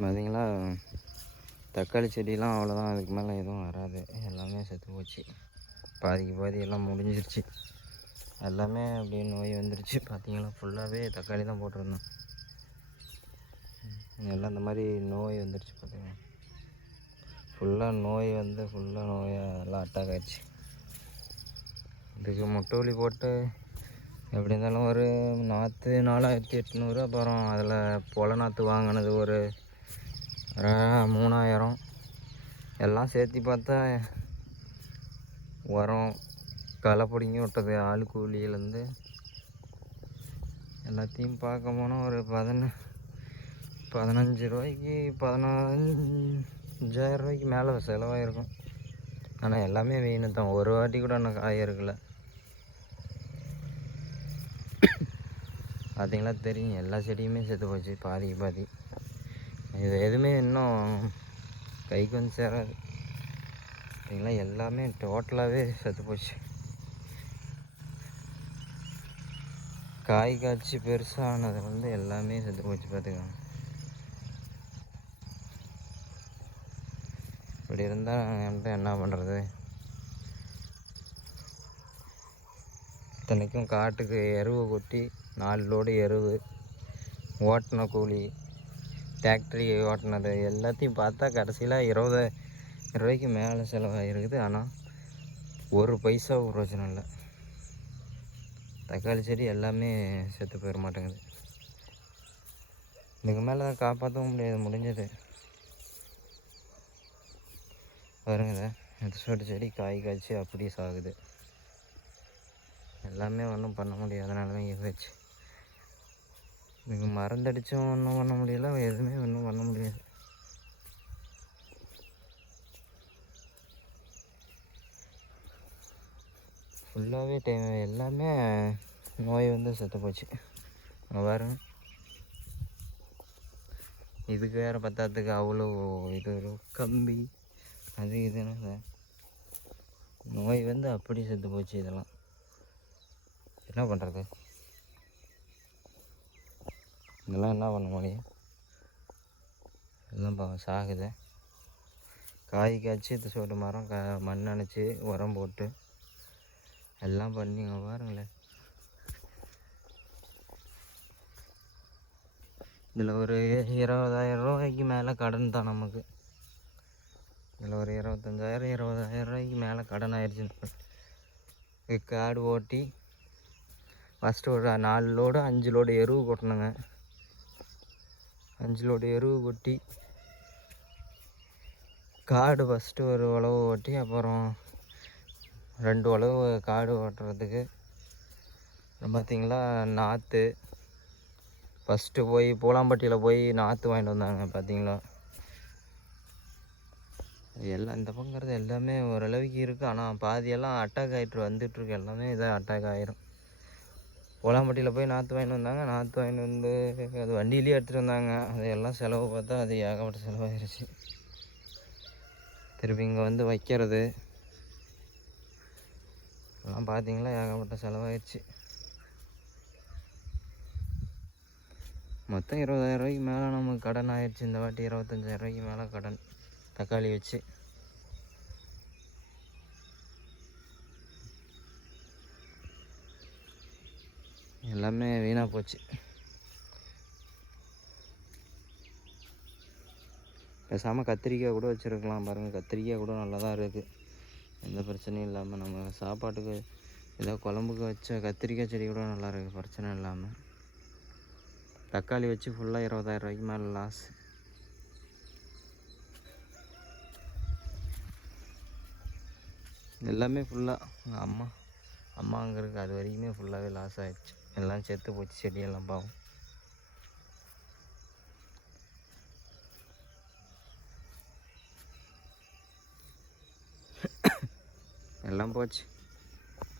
பார்த்தீங்களா? தக்காளி செடியெலாம் அவ்வளோதான். அதுக்கு மேலே எதுவும் வராது. எல்லாமே செத்து போச்சு. பாதிக்கு பாதி எல்லாம் முடிஞ்சிருச்சு. எல்லாமே அப்படியே நோய் வந்துருச்சு. பார்த்தீங்களா? ஃபுல்லாகவே தக்காளி தான் போட்டிருந்தோம். எல்லாம் இந்த மாதிரி நோய் வந்துருச்சு பார்த்தீங்கன்னா ஃபுல்லாக நோய் வந்து ஃபுல்லாக நோயாக எல்லாம் அட்டாக் ஆகிடுச்சு இதுக்கு முட்டோலி போட்டு எப்படி இருந்தாலும் ஒரு நாற்று நாலாயிரத்தி எட்நூறு அப்புறம் அதில் பொல நாற்று வாங்கினது ஒரு மூணாயிரம். எல்லாம் சேர்த்து பார்த்தா உரம் களை பிடிங்கி விட்டது. ஆள் கூலியிலேருந்து எல்லாத்தையும் பார்க்க போனால் ஒரு பதின பதினஞ்சு ரூபாய்க்கு பதினஞ்சாயிரம் ரூபாய்க்கு மேலே செலவாயிருக்கும். ஆனால் எல்லாமே வீணு தான். ஒரு வாட்டி கூட எனக்கு காய இருக்கல பார்த்தீங்களா தெரியும். எல்லா செடியுமே செத்து போச்சு பாதிக்கு பாதி. இது எதுவுமே இன்னும் கைக்கு வந்து சேராது. பார்த்தீங்களா எல்லாமே டோட்டலாகவே செத்து போச்சு. காய் காய்ச்சி பெருசானது வந்து எல்லாமே செத்து போச்சு பார்த்துக்கலாம் இப்படி இருந்தால் என்கிட்ட என்ன பண்ணுறது இத்தனைக்கும் காட்டுக்கு எருவு கொட்டி நாலு லோடு எருவு ஓட்டின கூலி ஃபேக்ட்ரி ஓட்டினது. எல்லாத்தையும் பார்த்தா கடைசியில் இருபது ரூபாய்க்கு மேலே செலவாகிருக்குது ஆனால் ஒரு பைசா பிரயோஜனம் இல்லை. தக்காளி செடி எல்லாமே செத்து போயிட மாட்டேங்குது. இதுக்கு மேலே காப்பாற்றவும் முடியாது முடிஞ்சது. பாருங்க இதை செடி காய் காய்ச்சி அப்படியே சாகுது. எல்லாமே ஒன்றும் பண்ண முடியாதனால தான் இருந்துச்சு நீங்கள் மருந்தடிச்சும் ஒன்றும் பண்ண முடியல எதுவுமே ஒன்றும் பண்ண முடியாது. ஃபுல்லாகவே டைம் எல்லாமே நோய் வந்து செத்து போச்சு. பாருங்க. இதுக்கு வேறு பத்தாததுக்கு அவ்வளோ இது ஒரு கம்பி அது இதுன்னு சார் நோய் வந்து அப்படி செத்து போச்சு இதெல்லாம். என்ன பண்ணுறது இதெல்லாம் என்ன பண்ண முடியும்? எல்லாம் பாவம் சாகுது. காய் காய்ச்சி இது சோட்டு மரம் க மண் அணைச்சி உரம் போட்டு எல்லாம் பண்ணிங்க பாருங்களேன். இதில் ஒரு இருபதாயிரம் ரூபாய்க்கு மேலே கடன் தான் நமக்கு. இதில் ஒரு இருபத்தஞ்சாயிரம் இருபதாயிரம் ரூபாய்க்கு மேலே கடன் ஆயிடுச்சு. காடு ஓட்டி ஃபஸ்ட்டு ஒரு நாலு லோடு அஞ்சு லோடு எருவு கொட்டணுங்க அஞ்சு லோடு எருவு கொட்டி காடு ஃபஸ்ட்டு ஒரு உழவு ஓட்டி அப்புறம் ரெண்டு உழவு காடு ஓட்டுறதுக்கு பார்த்தீங்களா நாற்று ஃபஸ்ட்டு போய் பூலாம்பட்டியில் போய் நாற்று வாங்கிட்டு வந்தாங்க பார்த்தீங்களா எல்லாம் இந்த பக்கங்கிறது எல்லாமே ஓரளவுக்கு இருக்குது ஆனால் பாதியெல்லாம் அட்டாக் ஆகிட்டு வந்துட்டுருக்கு எல்லாமே இதாக அட்டாக் ஆயிரும். பூலாம்பட்டியில் போய் நாற்று வாங்கிட்டு வந்தாங்க. நாற்று வாங்கிட்டு வந்து அது வண்டியிலேயே எடுத்துகிட்டு வந்தாங்க. அது எல்லாம் செலவு பார்த்தா அது ஏகப்பட்ட செலவாயிருச்சு. திருப்பி இங்கே வந்து வைக்கிறது. எல்லாம் பார்த்தீங்களா? ஏகப்பட்ட செலவாயிருச்சு. மொத்தம் இருபதாயிரம் ரூபாய்க்கு மேலே நமக்கு கடன் ஆயிடுச்சு இந்த வாட்டி இருபத்தஞ்சாயிரம் ரூபாய்க்கு மேலே கடன். தக்காளி வச்சு. எல்லாமே வீணாக போச்சு. பேசாமல் கத்திரிக்காய் கூட வச்சுருக்கலாம் பாருங்கள் கத்திரிக்காய் கூட நல்லா தான் இருக்குது எந்த பிரச்சனையும் இல்லாமல் நம்ம சாப்பாட்டுக்கு ஏதோ குழம்புக்கு வச்ச கத்திரிக்காய் செடி கூட நல்லா இருக்குது பிரச்சனை இல்லாமல் தக்காளி வச்சு ஃபுல்லாக இருபதாயிரம் ரூபாய்க்கு மேலே லாஸ் எல்லாமே ஃபுல்லாக அம்மா. அம்மா அங்கே இருக்குது அது வரைக்குமே ஃபுல்லாகவே லாஸ் ஆயிடுச்சு. எல்லாம் செத்து போச்சு செடியெல்லாம் பாவம். எல்லாம் போச்சு.